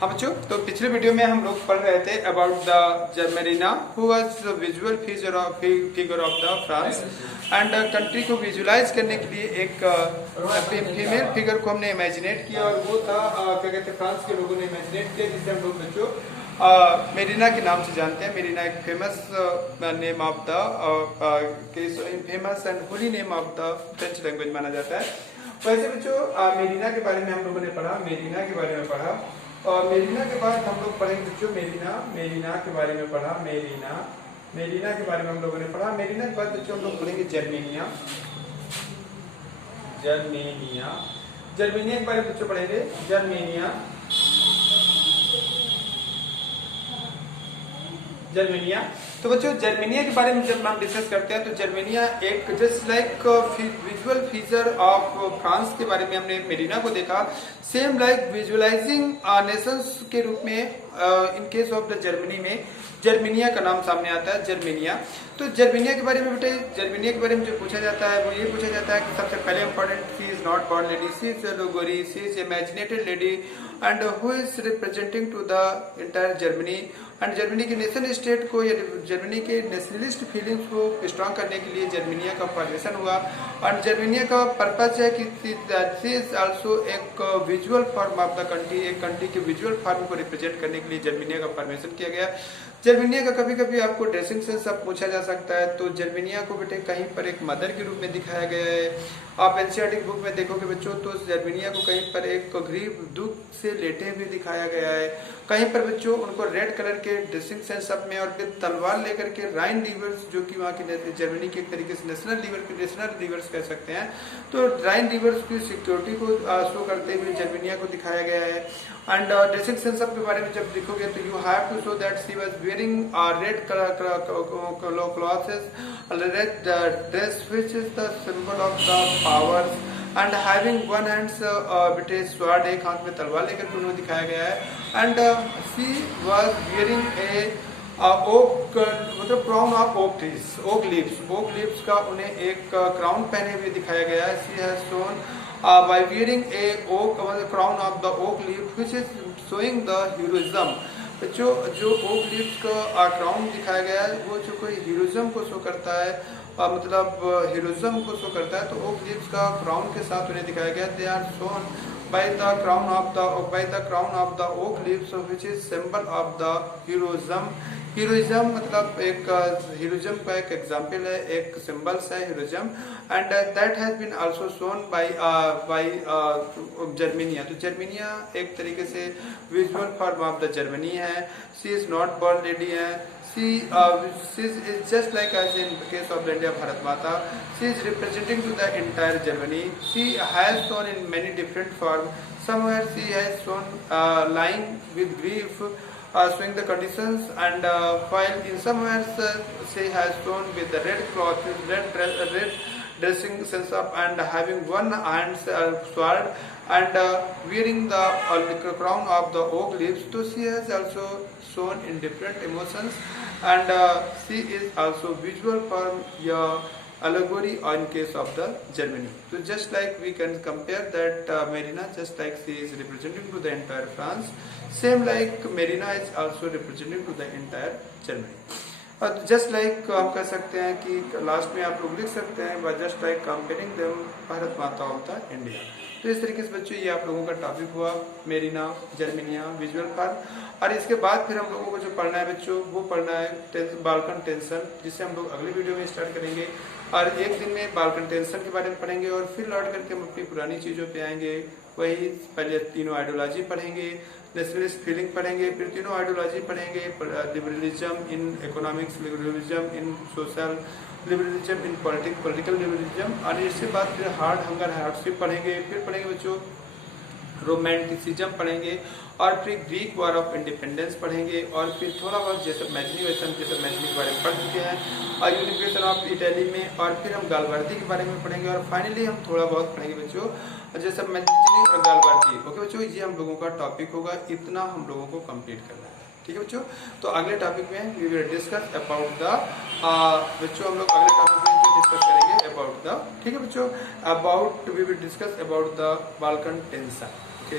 हाँ बच्चों, तो पिछले वीडियो में हम लोग पढ़ रहे थे about the Mirena who was the visual figure of the France and country को विजुलाइज करने के लिए एक फीमेल फिगर को हमने इमेजिनेट किया और वो था क्या कहते हैं फ्रांस के लोगों ने इमेजिनेट किया, जिसे हम लोग बच्चों मेरीना के नाम से जानते हैं। मेरीना एक famous name of the famous and holy name of the French language माना जाता है। वैसे बच्चों मेरीना के बारे में हम लोगों ने पढ़ा, मेरीना के बारे में पढ़ा और मेरीना के बाद हम लोग पढ़ेंगे बच्चों मेरीना के बारे में पढ़ा। मेरीना के बारे में हम लोगों ने पढ़ा। मेरीना के बाद बच्चों हम लोग पढ़ेंगे जर्मेनिया के बारे में बच्चों पढ़ेंगे जर्मेनिया। तो बच्चों जर्मेनिया के बारे में जब हम डिस्कस करते हैं तो जर्मेनिया एक just like visual feature of France के बारे में हमने मेरीना को देखा। सेम लाइक विजुअलाइजिंग नेशंस के रूप में इन केस ऑफ द जर्मनी में जर्मेनिया का नाम सामने आता है, जर्मेनिया। तो जर्मेनिया के बारे में बेटे जर्मेनिया के बारे में जो पूछा जाता है वो ये पूछा जाता है कि सबसे पहले important, she is not born lady, she is allegory, she is imaginated lady and who is representing to the entire Germany. And Germany के नेशन स्टेट को या जर्मनी के नेशनलिस्ट फीलिंग्स को स्ट्रॉन्ग करने के लिए जर्मनिया का फॉर्मेशन हुआ। और जर्मनिया का पर्पज है कि सी इज आल्सो एक visual form of the country, एक कंट्री के विजुअल फॉर्म को रिप्रेजेंट करने के लिए जर्मनिया का फॉर्मेशन किया गया। जर्मनिया का कभी कभी आपको ड्रेसिंग सेंस सब पूछा जा सकता है, तो जर्मनिया को बेटे कहीं पर एक मदर के रूप में दिखाया गया है। आप एनसीईआरटी बुक में देखोगे बच्चों तो जर्मनिया को कहीं पर एक गरीब दुख से लेटे हुए दिखाया गया है, कहीं पर बच्चों उनको रेड कलर के ड्रेसिंग सेंस सब में और फिर तलवार लेकर के राइन रिवर्स, जो कि वहाँ की जर्मनी के एक तरीके से नेशनल रिवर्स कह सकते हैं, तो राइन रिवर्स की सिक्योरिटी को शो करते हुए जर्मनिया को दिखाया गया है। एंड ड्रेसिंग सेंस के बारे में जब देखोगे तो you have to show that she was wearing red colour clothes, red dress which is the symbol of the powers and having one hands बेटे स्वॉर्ड, एक हाथ में तलवार लेकर के उन्हें दिखाया गया है। And she was wearing a oak मतलब क्राउन ऑफ ओक लीव्स का उन्हें एक क्राउन पहने हुए दिखाया गया है। She has shown by wearing a crown of the oak leaf which is showing the heroism। जो ओक लीव्स का क्राउन दिखाया गया है वो जो कोई हीरोइज्म को शो करता है, मतलब हीरोइज्म को शो करता है, तो ओक लीव्स का क्राउन के साथ उन्हें दिखाया गया। They are shown by the crown of the oak leaves which is symbol of the heroism। Heroism मतलब एक हीरोइज्म का एक एग्जाम्पल है, एक सिंबल्स है heroism. And that has been also shown by Germania. तो जर्मनिया एक तरीके से visual form of the Germany है। She is not born lady है, she is just like as in case of India Bharat Mata. She is representing to the entire Germany. She has shown in many different form. Somewhere she has shown lying with grief, showing the conditions, and while in some ways she has shown with the red cloth, red dressing sense of, and having one hand sword and wearing the crown of the oak leaves. So she has also shown in different emotions, and she is also visual form allegory in case of the Germany. So just like we can compare that Marina, just like she is representing to the entire France, same like Marina is also representing to the entire Germany। और just like हम कह सकते हैं कि last में आप लोग लिख सकते हैं just like comparing them Bharat माता ऑफ द इंडिया। तो इस तरीके से बच्चों ये आप लोगों का टॉपिक हुआ मेरीना, जर्मनिया, विजुअल फॉर्म। और इसके बाद फिर हम लोगों को जो पढ़ना है बच्चों वो पढ़ना है बाल्कन टेंशन, जिसे हम लोग अगले वीडियो में स्टार्ट करेंगे। और एक दिन में बाल्कन टेंशन के बारे में पढ़ेंगे और फिर लौट करके हम अपनी पुरानी चीज़ों पे आएंगे। वही पहले तीनों आइडियोलॉजी पढ़ेंगे, नेशनलिस्ट फीलिंग पढ़ेंगे, फिर तीनों आइडियोलॉजी पढ़ेंगे, liberalism in economics, liberalism in social, liberalism in political liberalism. और इसके बाद फिर हार्डशिप पढ़ेंगे, फिर पढ़ेंगे बच्चों रोमांटिसिज्म पढ़ेंगे, और फिर ग्रीक वॉर ऑफ इंडिपेंडेंस पढ़ेंगे, और फिर थोड़ा बहुत जैसे मैजनी के बारे में पढ़ चुके हैं, और यूनिफिकेशन ऑफ इटली में, और फिर हम गालवर्दी के बारे में पढ़ेंगे, और फाइनली हम थोड़ा बहुत पढ़ेंगे बच्चों जैसे मैजनी और गालवर्दी। ओके बच्चों, ये हम लोगों का टॉपिक होगा, इतना हम लोगों को कंप्लीट करना है। ठीक है बच्चों, तो अगले टॉपिक में we will discuss about the बच्चों हम लोग अगले टॉपिक में डिस्कस करेंगे अबाउट द, ठीक है बच्चों, we will discuss about the Balkan tension. Okay.